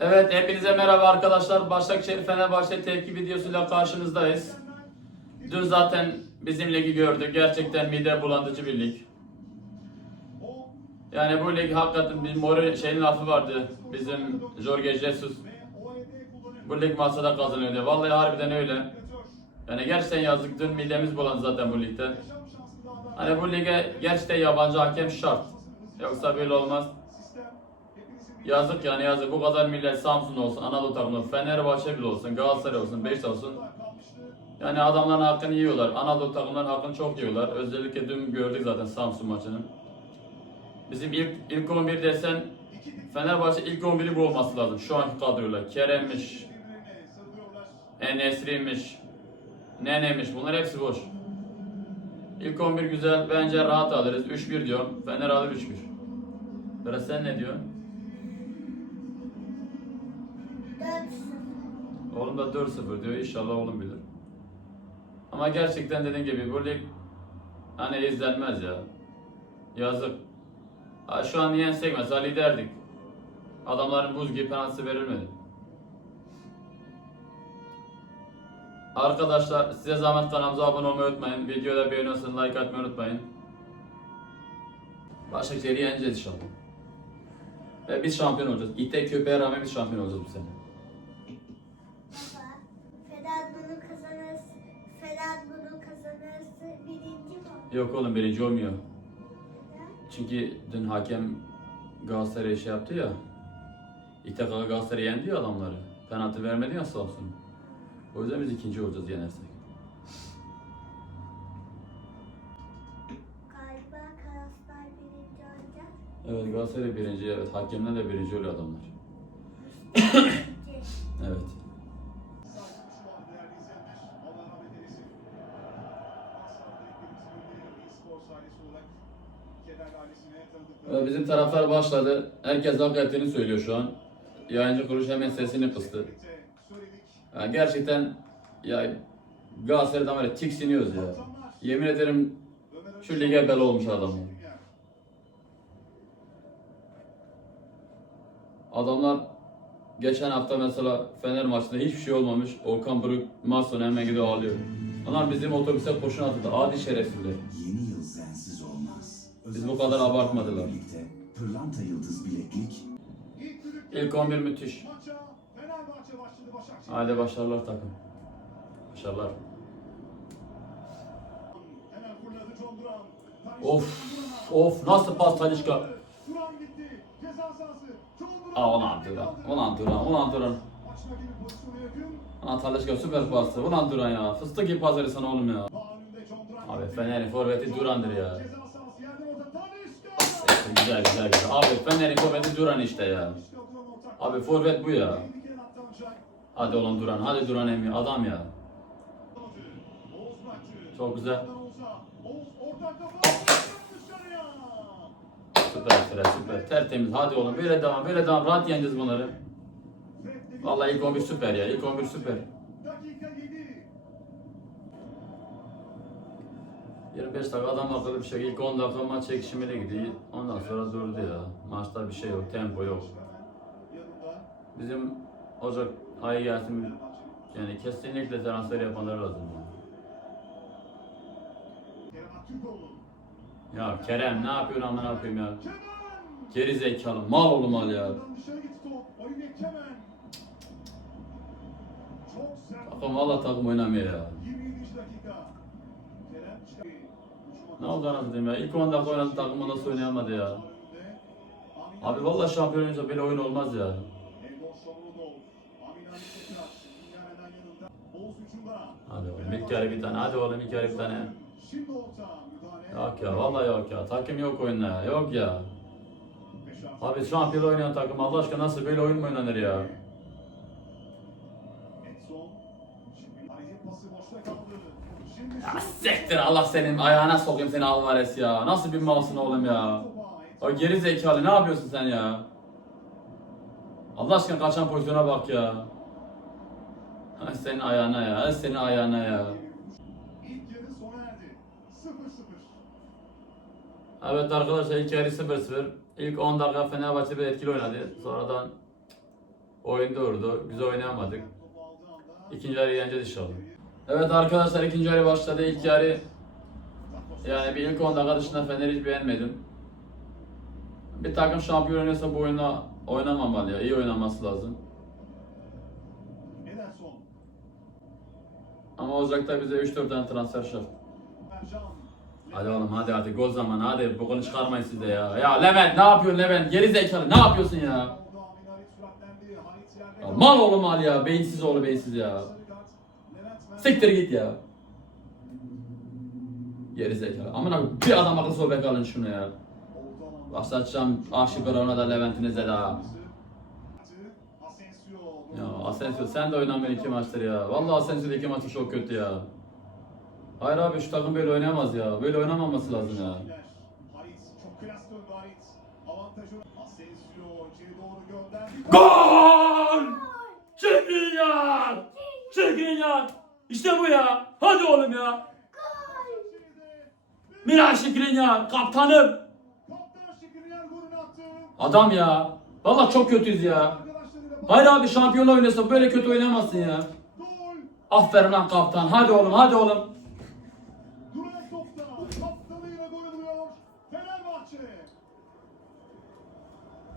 Evet hepinize merhaba arkadaşlar. Başakşehir Fenerbahçe tepki videosuyla karşınızdayız. Dün zaten bizim ligi gördük. Gerçekten mide bulandırıcı bir lig. Yani bu lig hakikaten bir Mourinho şeyin lafı vardı. Bizim Jorge Jesus. Bu lig masada kazanıyor diye. Vallahi harbiden öyle. Yani gerçekten yazık. Dün midemiz bulandı zaten bu ligde. Hani bu lige gerçekten yabancı hakem şart. Yoksa böyle olmaz. Yazık yani yazık. Bu kadar millet Samsun olsun, Anadolu takımı, Fenerbahçe bile olsun, Galatasaray olsun, Beşiktaş olsun. Yani adamların hakkını yiyorlar. Anadolu takımların hakkını çok yiyorlar. Özellikle dün gördük zaten Samsun maçını. Bizim ilk, ilk 11 desen Fenerbahçe ilk 11'i bu olması lazım. Şu anki kadroyla. Kerem'miş, Enesri'miş, Nene'miş. Bunlar hepsi boş. İlk 11 güzel. Bence rahat alırız. 3-1 diyorum. Fener alır 3-1. Biraz sen ne diyorsun? Oğlum da 4-0 diyor. İnşallah oğlum bilir. Ama gerçekten dediğim gibi bu lig hani izlenmez ya. Yazık. Ha, şu an yensek mesela liderdik. Adamların buz gibi penaltısı verilmedi. Arkadaşlar size zahmet kanalımıza abone olmayı unutmayın. Videoda beğeniyorsanız like atmayı unutmayın. Başakşehir'i yeneceğiz inşallah. Ve biz şampiyon olacağız. İte köpeğe rağmen biz şampiyon olacağız bu sene. Yok oğlum birinci olmuyor. Çünkü dün hakem Galatasaray'a şey yaptı ya. İTK'ga Galatasaray yendi ya adamları. Penaltı vermedi ya sağ olsun. O yüzden biz ikinci olacağız yenersek. Galiba Karaslar birinci olacak. Evet Galatasaray birinci evet. Hakemler de birinci oluyor adamlar. Evet. Ve bizim taraftar başladı. Herkes hak söylüyor şu an. Yayıncı kuruluş hemen sesini kıstı. Yani gerçekten ya Galatasaray'dan böyle tiksiniyoruz ya. Yemin ederim şu lige bela olmuş adamlar. Adamlar geçen hafta mesela Fener maçında hiçbir şey olmamış. Okan Buruk maç sonu hemen gidiyor ağlıyor. Onlar bizim otobüse kurşun atıldı. Adi şerefsizler. Yeni yıl sensiz olmaz. Biz bu kadar abartmadılar. Birlikte pırlanta yıldız bileklik İlk 11 müthiş. Hadi başarılar takım. Başarılar. Of of nasıl pas Talişka. Aa ulan Duran. Ulan Duran. Ulan Duran. Ulan Talişka süper pastı. Ulan Duran ya. Fıstık gibi pas verir sana oğlum ya. Abi Fener'in forveti Duran'dır ya. Güzel güzel güzel. Abi Fener'in forveti Duran işte ya. Abi forvet bu ya. Hadi oğlum Duran. Hadi Duran emi. Adam ya. Çok güzel. Süper süper süper. Tertemiz. Hadi oğlum böyle devam böyle devam. Rahat yeneceğiz bunları. Vallahi ilk 11 süper ya. İlk 11 süper. 25 dakika adam akıllı bir şey. İlk 10 dakika maç çekişmeli gidiyor. Ondan sonra durdu ya. Maçta bir şey yok. Tempo yok. Bizim Ocak ayı gelsin. Yani kesinlikle transfer yapmaları lazım. Yani. Ya Kerem ne yapıyorsun amına koyayım ya? Geri zekalı mal oğlum mal ya. Takım valla takım oynamıyor ya. Ne oldu anasını ya? İlk 10 dakika oynadı takımı nasıl oynayamadı ya? Abi valla şampiyon olunca böyle oyun olmaz ya. Hadi oğlum bir kere bir tane. Hadi oğlum bir kere bir tane. Yok ya vallahi yok ya. Takım yok oyunda ya. Yok ya. Abi şampiyon oynayan takım Allah aşkına nasıl böyle oyun mu oynanır ya? Ya siktir Allah senin ayağına sokayım seni Alvarez ya. Nasıl bir malsın oğlum ya? O geri zekalı ne yapıyorsun sen ya? Allah aşkına kaçan pozisyona bak ya. Ha, senin ayağına ya. ha, Senin ayağına ya. Evet arkadaşlar ilk yarı 0-0. İlk 10 dakika Fenerbahçe bir etkili oynadı. Sonradan Oyunda vurdu. Güzel oynayamadık. İkinci yarı yeneceğiz inşallah. Evet arkadaşlar ikinci yarı başladı. İlk yarı yani bir ilk 10 dakika dışında Fener'i hiç beğenmedim. Bir takım şampiyon oynuyorsa bu oyuna oynamamalı ya. İyi oynaması lazım. Ama Ocak'ta bize 3-4 tane transfer şart. Hadi oğlum hadi artık gol zamanı hadi bu konu çıkarmayın siz de ya. Ya Levent ne yapıyorsun Levent? Geri zekalı ne yapıyorsun ya? Ya mal oğlum mal ya. Beyinsiz oğlu beyinsiz ya. Siktir git ya. Geri zekalı. Amına bir adam akıllı sol bek alın şunu ya. Başlatacağım Aşık ona da Levent'inize de ha. Asensio. Ya Asensio sen de oynamıyorsun iki maçtır ya. Vallahi Asensio iki maçı çok kötü ya. Hayır abi şu takım böyle oynayamaz ya. Böyle oynamaması lazım ya. Halit İşte bu ya. Hadi oğlum ya. Miraç Şikrinyar kaptanım. Kaptan Şikriyer golünü attı. Adam ya. Vallahi çok kötüyüz ya. Hayır abi şampiyonla oynasa böyle kötü oynamazsın ya. Aferin lan kaptan. Hadi oğlum hadi oğlum.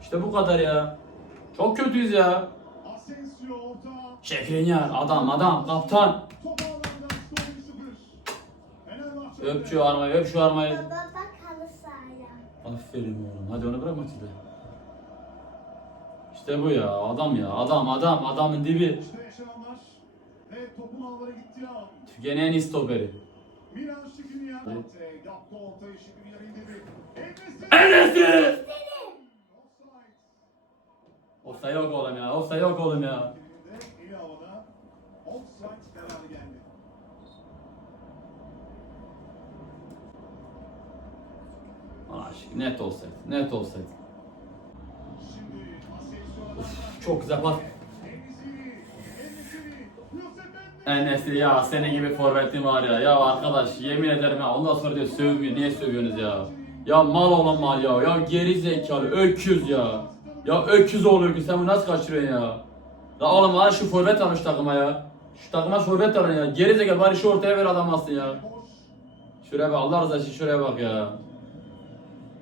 İşte bu kadar ya. Çok kötüyüz ya. Asensio orta. Şekrinyar adam adam kaptan. Top ağlardan skor 1-0. Fenerbahçe. Öp şu armayı öp şu armayı. Baba bak halı sahaya. Aferin oğlum. Hadi onu bırakma size. İşte bu ya. Adam ya. Adam adam adamın dibi. Ve topun ağlara gitti ya. Türkiye'nin en iyi stoperi. Milan Şikriyer. Yaptı. Ortayı Şikriyer indirdi. Enes'i! Ofsa yok oğlum ya. Ofsa yok oğlum ya. Offside kararı geldi. Aşk net olsaydı. Net olsaydı. Uf, çok güzel pas. Enes'i. Ya senin gibi forvetin var ya. Ya arkadaş yemin ederim ya ondan sonra diyor sövmüyor. Niye sövüyorsunuz ya? Ya mal olan mal ya. Ya geri zekalı öküz ya. Ya öküz oluyor ki sen bunu nasıl kaçırıyorsun ya? La oğlum bana şu forvet almış takıma ya. Şu takıma forvet alın ya. Geri zekalı bari şu ortaya ver adam alsın ya. Şuraya bak Allah razı olsun şuraya bak ya.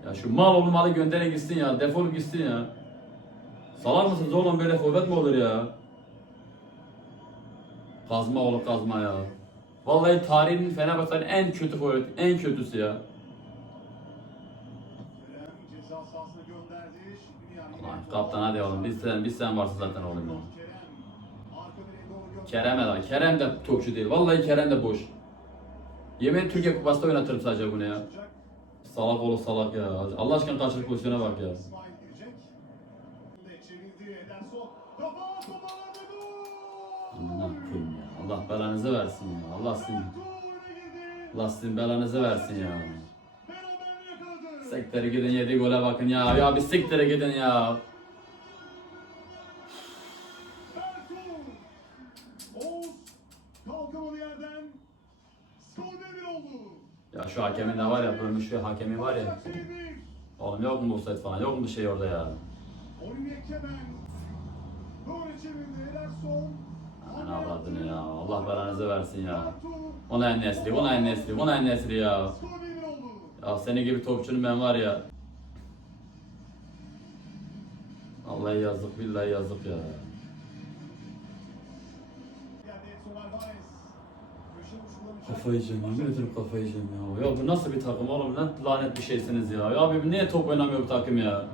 Ya şu mal oğlum malı gönderin gitsin ya. Defolup gitsin ya. Salak mısınız oğlum böyle forvet mi olur ya? Kazma oğlum kazma ya. Vallahi tarihin Fenerbahçe'nin en kötü forvet, en kötüsü ya. Lan kaptan hadi oğlum biz sen, biz sen varsın zaten oğlum ya. Kerem. Lan. Kerem de topçu değil. Vallahi Kerem de boş. Yemin Türkiye Kupası'da oynatırım sadece bunu ya. Salak oğlum salak ya. Allah aşkına karşılık pozisyona bak ya. Allah belanızı versin ya. Allah sizin. Allah sizin belanızı versin ya. Siktere gidin yedi gole bakın ya. Ya bir siktere gidin ya. Kalkamadı yerden. Skor 1-1 oldu. Ya şu hakemin de var ya. Bölmüş şu hakemi var ya. Başakşehir 1. Oğlum yok mu offside falan? Yok mu bir şey orada ya? Olivier Kemen. Böyle çevirdi Ederson. Aman avradını ya. Allah belanızı versin ya. Ona en nesli, ona en nesli, ona en nesli ya. Skor 1-1 oldu. Ya seni gibi topçunun ben var ya. Vallahi yazık, billahi yazık ya. Kafayı yiyeceğim, yemin ederim kafayı yiyeceğim ya. Ya bu nasıl bir takım oğlum? Lan lanet bir şeysiniz ya. Ya abi niye top oynamıyor bu takım ya?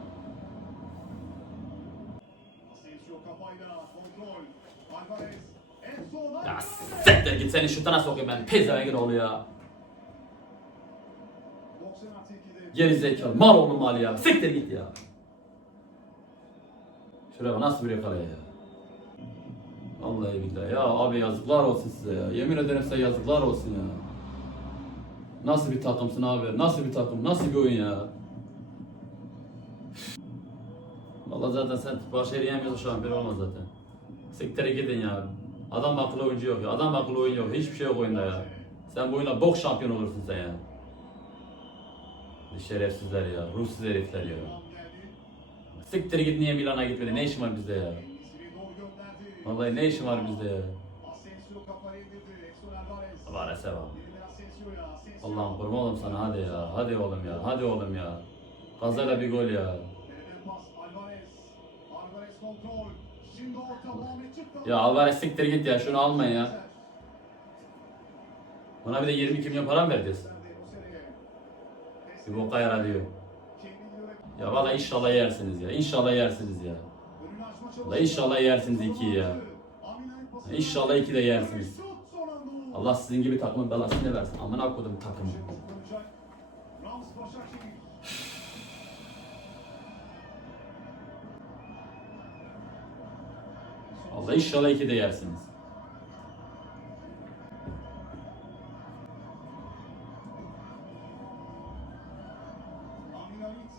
Ya Alvarez. siktir git seni şutana sokayım ben. Pezevenk oğlu ya. 90 artı 2'de. Geri zekalı, mal oğlum mal ya. Siktir git ya. Şuraya nasıl bir yakala ya. Vallahi billahi ya abi yazıklar olsun size ya. Yemin ederim size yazıklar olsun ya. Nasıl bir takımsın abi? Nasıl bir takım? Nasıl bir oyun ya? Vallahi zaten sen Başarı yemiyorsan şampiyon olmaz zaten. Siktere gidin ya. Adam akıllı oyuncu yok ya. Adam akıllı oyun yok. Hiçbir şey yok oyunda ya. Sen bu oyunla bok şampiyon olursun sen ya. Şerefsizler ya. Ruhsuz herifler ya. Siktir git niye Milan'a gitmedi? Ne işin var bizde ya? Vallahi ne işin var bizde ya? Alvarez. Var. Allah'ım kurban oğlum sana hadi ya. Hadi oğlum ya. Hadi oğlum ya. Kazayla bir gol ya. Ya Alvarez siktir git ya. Şunu almayın ya. Buna bir de 22 milyon para mı vereceğiz? Bir boka yaralıyor. Ya valla inşallah yersiniz ya. İnşallah yersiniz ya. Valla inşallah yersiniz 2'yi ya. İnşallah 2 de yersiniz. Allah sizin gibi takımın belasını versin. Amına kodum takımı. Allah inşallah 2 de yersiniz.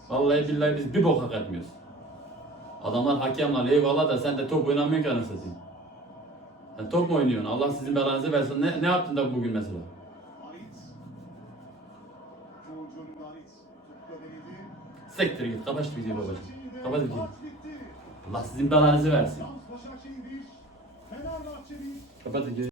Vallahi billahi biz bir bok hak etmiyoruz. Adamlar hakemler eyvallah da sen de top oynamıyorsun ki anasını satayım. Sen top mu oynuyorsun? Allah sizin belanızı versin. Ne, ne yaptın da bugün mesela? Sektir git. Kapat şu videoyu babacığım. Kapat videoyu. Allah sizin belanızı versin. Rams Başakşehir 1. Fenerbahçe 1. Kapat videoyu.